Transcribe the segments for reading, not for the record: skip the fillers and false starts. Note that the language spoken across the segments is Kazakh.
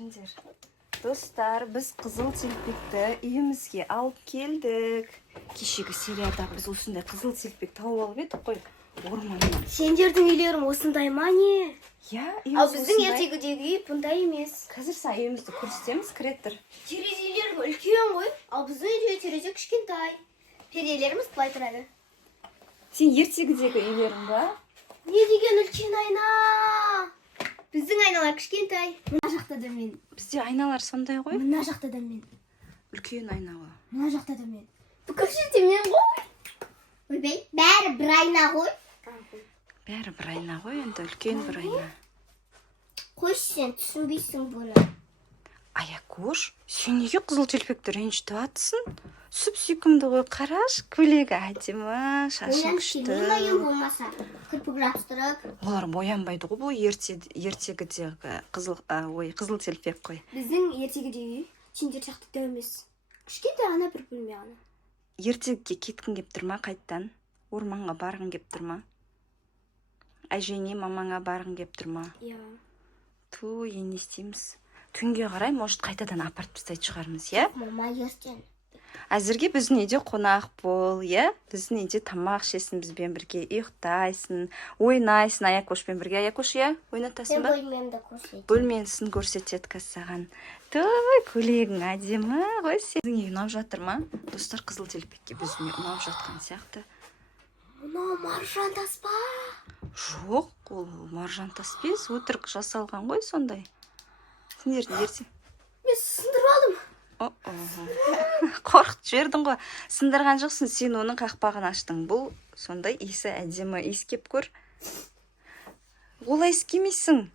кіріңдер. Достар, біз қызыл телпекті үйімізге алып келдік. Кешегі серияда біз осындай қызыл телпек тауып алып едік қой, орманнан. Сендердің үйлерің осындай ма не? Иә, Ал біздің ертегідегі үй бұндай емес. Қазір сен үйімізді көрсетеміз, кіреттір. Терезелерің үлкен ғой, ал біздің үйде терезе кішкентай. Перделеріміз былай тұрады. Сен ертегідегі үйлерің ба? Не деген үлкен айна? Біздің айналар кішкентай. Мына жақта да мен. Бізде айналар сондай ғой. Мына жақта да мен. Үлкен айналы. Мына жақта да мен. Бүкіл жерде мен ғой. Ойбай, бәрі бір айна ғой. Бәрі бір айна ғой, енді үлкен бір айна. Қойшы, сен түсінбейсің бұны. Аякош, сен неге қызыл телпекті ренжітіп атсың? Сүп-сүйкімді ғой, қараш, көйлегі әдемі, шашың күшті. Ойнайын болмаса, кірпік жапсырып. Олар боянбайды ғой, бұл ертегідегі қызыл телпек қой. Біздің ертегідегі сендер сияқты дәу емес. Кішкентай ғана бір бөлме ғана. Ертегіге кеткің кеп тұр ма қайттан? Орманға барғың кеп тұр ма? Әжеңе, мамаңа барғың кеп тұр ма? Иә. Ту, не істейміз? Түнге қарай, может, қайтадан апарып тастайтын шығармыз, иә? Мама ертең. Әзірге біздің үйде қонақ бол, иә? Біздің үйде тамақ ішесің, бізбен бірге ұйықтайсың, ойнайсың Аякошпен бірге. Аякош, иә? Ойнатасың ба? Мен бөлмемді көрсетейін. Бөлмесін көрсетеді кәз саған. Той, көйлегің әдемі ғой, сен. Біздің үй ұнап жатыр ма? Достар, қызыл телпекке біздің үй ұнап жатқан сияқты. Мынау маржан тас па? Жоқ, ол маржан тас емес, өтірік жасалған ғой сондай. Сендердің ертең. Мен сындырып алдым. Қорқытып жібердің ғой. Сындырған жоқсың, сен оның қақпағын аштың. Бұл сондай иісі әдемі, иіскеп көр. Олай іскемейсің.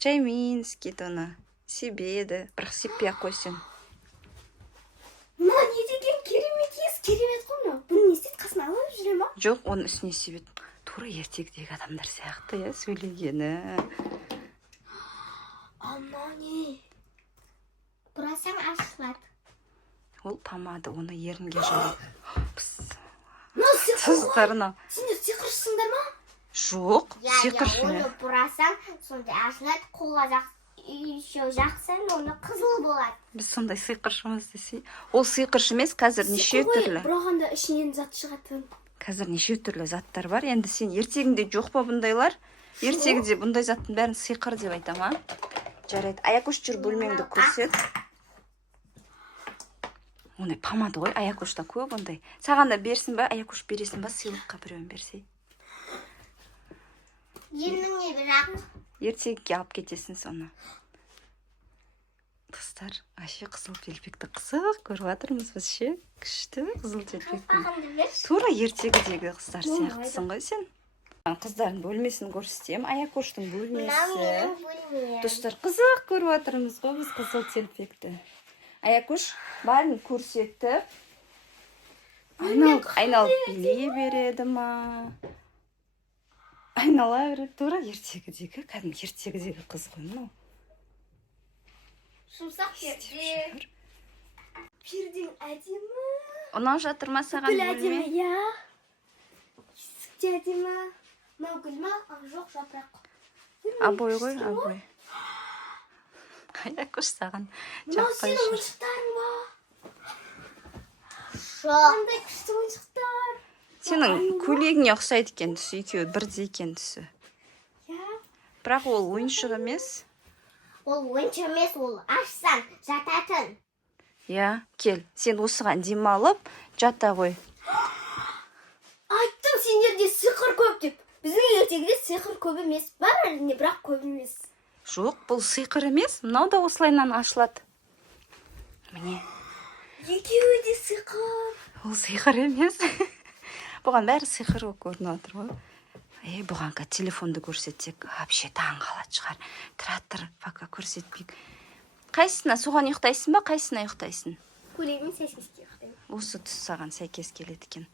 Жаймен іскеді оны. Себеді, бірақ сеппей-ақ қой сен. Мына не деген керемет иіс, керемет қой мынау. Бұны не істейді, қасына алып жүре ма? Жоқ, оның үстіне себеді. Тура ертегідегі адамдар сияқты, иә, сөйлегені. Ал мынау не? Бұрасаң ашылады. Ол помада, оны ерінге жарайды. Мынау сиқыр ғой. Сыздарына. Сендер сиқыршысыңдар ма? Жоқ, сиқыршы. Оны бұрасаң, сонда ашылады, қолға еще жақсаң, оны қызыл болады. Біз сондай сиқыршымыз десей. Ол сиқыршы емес, қазір неше түрлі. Бұрағанда ішінен зат шығатын. Қазір неше түрлі заттар бар. Енді сен ертегіңде жоқ па бұндайлар? Ертегіде бұндай заттың бәрін сиқыр деп айтам, а? Жарайды. Аякош, жүр бөлмеңді көрсет. Ондай помада ғой, Аякошта көп ондай. Саған да берсін ба, Аякош бересін ба, сыйлыққа біреуін берсей. Еніңе бірақ. Ертегіге алып кетесің соны. Достар, аше қызыл телпекті қызық көріп жатырмыз біз, ше? Күшті қызыл телпекті. Тура ертегідегі қыздар сияқтысың ғой сен. Қыздардың бөлмесін көрсетем. Аякоштың бөлмесі. Достар, қызық көріп жатырмыз ғой біз қызыл телпекті. Аякош бәрін көрсетіп, айналып билей береді ма? Айнала береді. Тура ертегідегі, кәдімгі ертегідегі қыз ғой мынау. Жұмсақ перде. Пердең әдемі. Ұнап жатыр ма саған бөлме? Гүл әдемі, иә. Есікте әдемі. Мынау гүл ма? Жоқ, жапырақ. Абой ғой, абой. Аякош саған жақпай Мынау сенің ойыншықтарың ба? Қандай күшті ойыншықтар. Сенің көйлегіңе ұқсайды екен түсі, екеуі бірдей екен түсі. Бірақ ол ойыншық емес. Ол ойыншық емес, ол ашсаң жататын. Иә, кел, сен осыған демалып жата ғой. Айттым сендерде сиқыр көп деп. Біздің ертегіде сиқыр көп емес. Бар әліне, бірақ көп емес. Жоқ, бұл сиқыр емес, мынау да осылайнан ашылады. Міне. Екеуі де сиқыр. Ол сиқыр емес. Бұған бәрі сиқыр көрініп отыр ғой. Бұғанға телефонды көрсетсек, вообще таңғалады шығар. Тұра, пока көрсетпейік. Қайсысына, соған ұйықтайсың ба, қайсысына ұйықтайсың? Көйлегімен сәйкеске ұйықтаймын. Осы түс саған сәйкес келеді екен.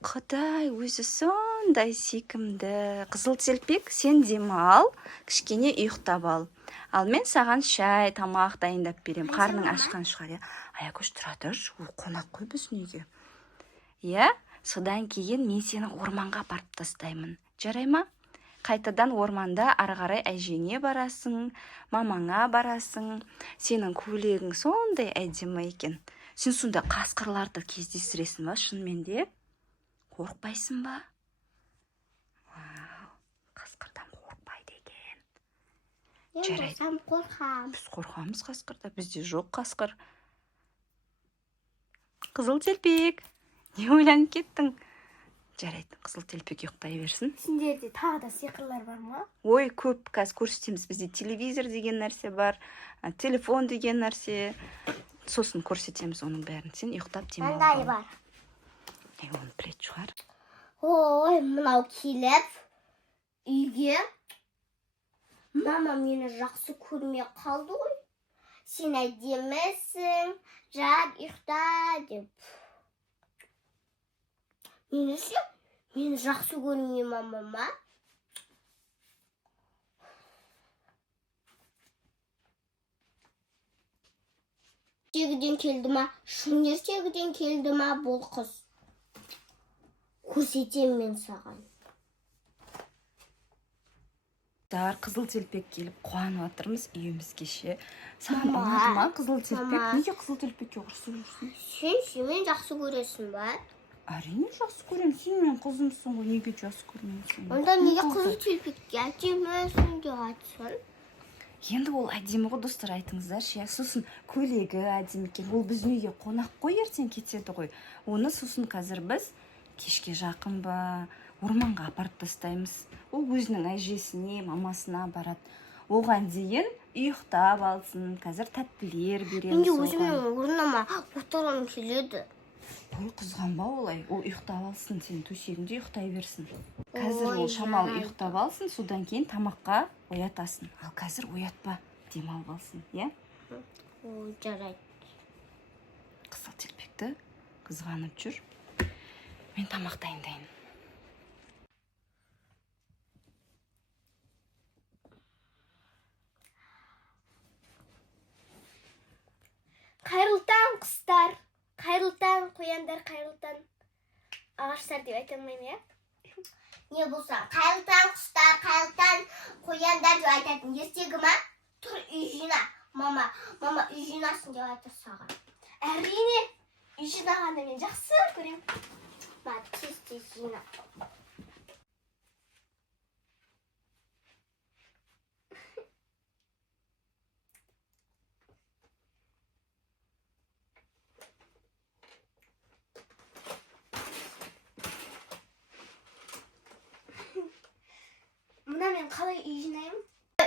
Құдай, өзі сондай сүйкімді. Қызыл телпек, сен демал, кішкене ұйықтап ал. Ал мен саған шай, тамақ дайындап берем. Қарның ашқан шығар. Аякош, тұра тұр, қонақ қой біздің үйге. Иә, содан кейін мен сені орманға апарып тастаймын. Жарай ма? қайтадан орманда ары қарай әжеңе барасың, мамаңа барасың. Сенің көйлегің сондай әдемі екен. Сен сонда қасқырларды кездестіресің ба, шынымен де? Қорықпайсың ба? Вау, қасқырдан қорықпайды екен. Жарайды. Мен қорқам. Біз қорқамыз қасқырда, бізде жоқ қасқыр. Қызыл телпек, не ойланып кеттің? Жарайды, қызыл телпек ұйықтай берсін. Сендерде тағы да сиқырлар бар ма? Ой, көп қазір көрсетеміз. Бізде телевизор деген нәрсе бар, телефон деген нәрсе. Сосын көрсетеміз оның бәрін. Сен ұйықтап демал. Қандай бар? Оны білетін шығар. Ой, мынау келіп үйге мама мені жақсы көрмей қалды ғой. Сен әдемісің, жат ұйықта деп. Мені жақсы көрмей мамама. Ертегіден келді ма? Шын ертегіден келді ма бұл қыз? Көрсетем мен саған. Қызыл телпек келіп қуанып отырмыз үйімізге ше. Саған ұнады ма қызыл телпек? Неге қызыл телпекке ұрысып жүрсің? Сен мен жақсы көресің ба? Әрине жақсы көремін. Сен мен қызымсың ғой, неге жақсы көрмейсің? Онда неге қызыл телпекке әдемісің деп айтсын? Енді ол әдемі ғой, достар, айтыңыздар ше. Сосын көйлегі әдемі екен. Ол біздің үйге қонақ қой, ертең кетеді ғой. Оны сосын қазір біз кешке жақын ба, орманға апарып тастаймыз. Ол өзінің әжесіне, мамасына барады. Оған дейін ұйықтап алсын. Қазір тәттілер береміз оған. Менде өзімнің орныма отырғым келеді. Ой, қызғанба олай. Ол ұйықтап алсын, сен төсегінде ұйықтай берсін. Қазір ол шамалы ұйықтап алсын, содан кейін тамаққа оятасын. Ал қазір оятпа, демалып алсын, иә? Ой, жарайды. Қызыл телпекті қызғанып жүр. Мен тамақ дайындайын. Қайырлы таң, құстар. Қайырлы таң, қояндар, қайырлы таң. Ағаштар деп айта алмаймын, иә? Не болса, қайырлы таң, құстар, қайырлы таң, қояндар деп айтатын. Ертегі ма? Тұр, үй жина. Мама үй жинасын деп айтыр саған. Әрине, үй жинағанды мен жақсы көрем. Тез жина. Мына мен қалай үй жинаймын?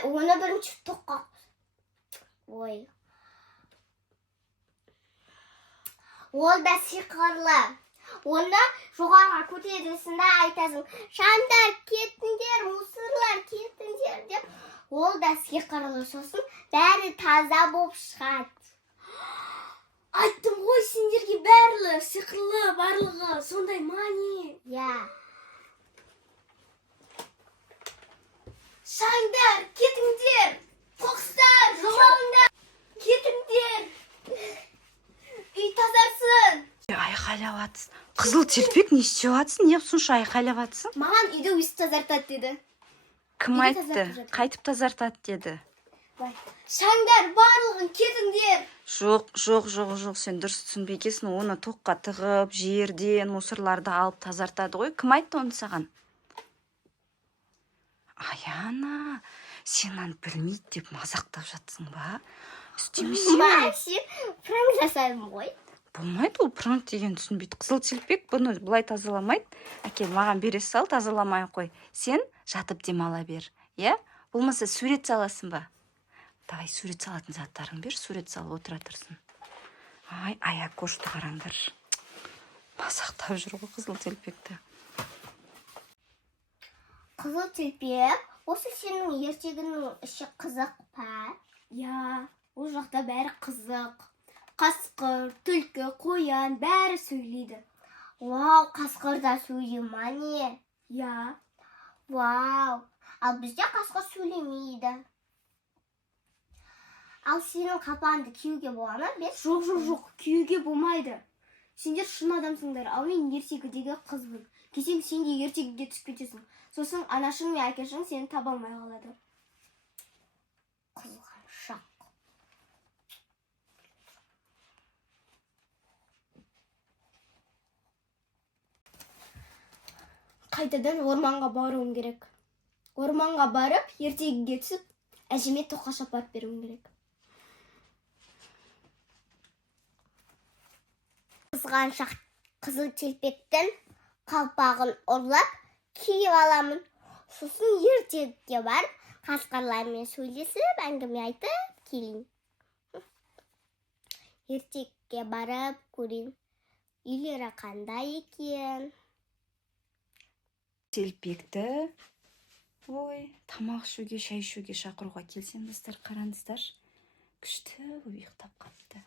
Оны бірінші тоққа. Ой. Ол да сиқырлы. Оны жоғарға көтерілсін да айтасың. Шаңдар кетіңдер, мусорлар кетіңдер деп. Ол да сиқырлы, сосын бәрі таза болып шығады. Айттым ғой сендерге бәрі сиқырлы, барлығы сондай мани. Я. Шаңдар, кетіңдер! Қоқыстар, жоғалыңдар! Кетіңдер! Үй тазарсын! Айқайлап атсың. Қызыл телпек не істеп атсың? Не сонша айқайлап атсың? Маған үйді өзі тазартады деді. Кім айтты? Қайтып тазартады деді. Шаңдар, барлығын кетіңдер! Жоқ, сен дұрыс түсінбегесің. Оны тоққа тығып, жерден мусорларды алып тазартады ғой. Кім айтты оны саған? Аяна, сен аны білмейді деп мазақтап жатсың ба? Істемесең. Сен пранк жасадым ғой. Болмайды, ол пранк деген түсінбейді. Қызыл телпек бұны бұлай тазаламайды. Әкел, маған бере сал, тазаламай қой. Сен жатып демала бер. Иә? Болмаса сурет саласың ба? Давай, сурет салатын заттарың бер, сурет салып отыра тұрсын. Ай, аяқ көшті қараңдар. Мазақтап жүр ғой қызыл телпекті. Қызыл телпек, осы сенің ертегінің іші қызық па? Я, ол жақта бәрі қызық. Қасқыр, түлкі, қоян, бәрі сөйлейді. Вау, қасқыр да сөйлей ма не? Я. Вау, ал бізде қасқыр сөйлемейді. Ал сенің қапанды киюге бола ма? Жоқ, киюге болмайды. Сендер шын адамсыңдар, ал мен ертегідегі қызбын. Десең сен де ертегіге түсіп кетесің. Сосын анашың мен әкешің сені таба алмай қалады. Қызғаншақ. Қайтадан орманға баруым керек. Орманға барып, ертегіге түсіп, әжеме тоқаш апарып беруім керек. Қызғаншақ қызыл телпектің қалпағын ұрлап киіп аламын. Сосын ертегіге барып, қасқырлармен сөйлесіп, әңгіме айтып келейін. Ертегіге барып көрейін. Үйлері қандай екен? Телпекті тамақ ішуге, шай ішуге шақыруға келсем, достар, қараңыздар. Күшті болып ұйықтап қапты.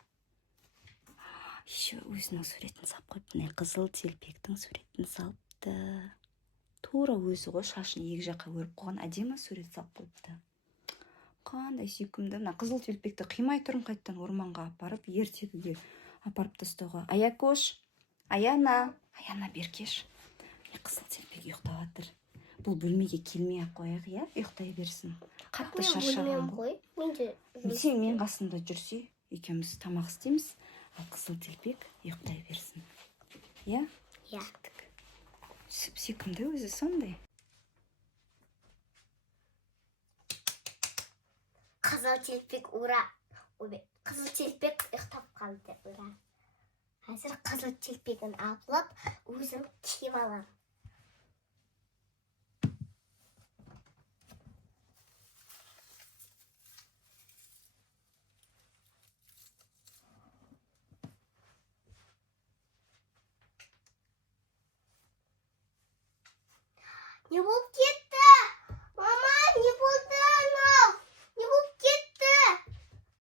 Еще өзінің суретін салып қойыпты. Қызыл телпектің суретін салыпты. Тура өзі ғой, шашын екі жаққа өріп қойған, әдемі сурет салып қойыпты. Қандай сүйкімді. Қызыл телпекті қимай тұрын қайттан орманға апарып, ертегіге апарып тастауға. Аякош, Аяна беркеш. Қызыл телпек ұйықтап жатыр. Бұл бөлмеге келмей-ақ қояйық, иә? Ұйықтай берсін. Қатты шаршаған ғой. Сен мен қасында жүрсе, екеуміз тамақ істейміз, ал қызыл телпек ұйықтай берсін. Иә? Иә. Сүйкімді өзі сондай. Қызыл телпек ура. Қызыл телпек ұйықтап қалды. Ура. Қазір қызыл телпегін алып, өзім киіп аламын.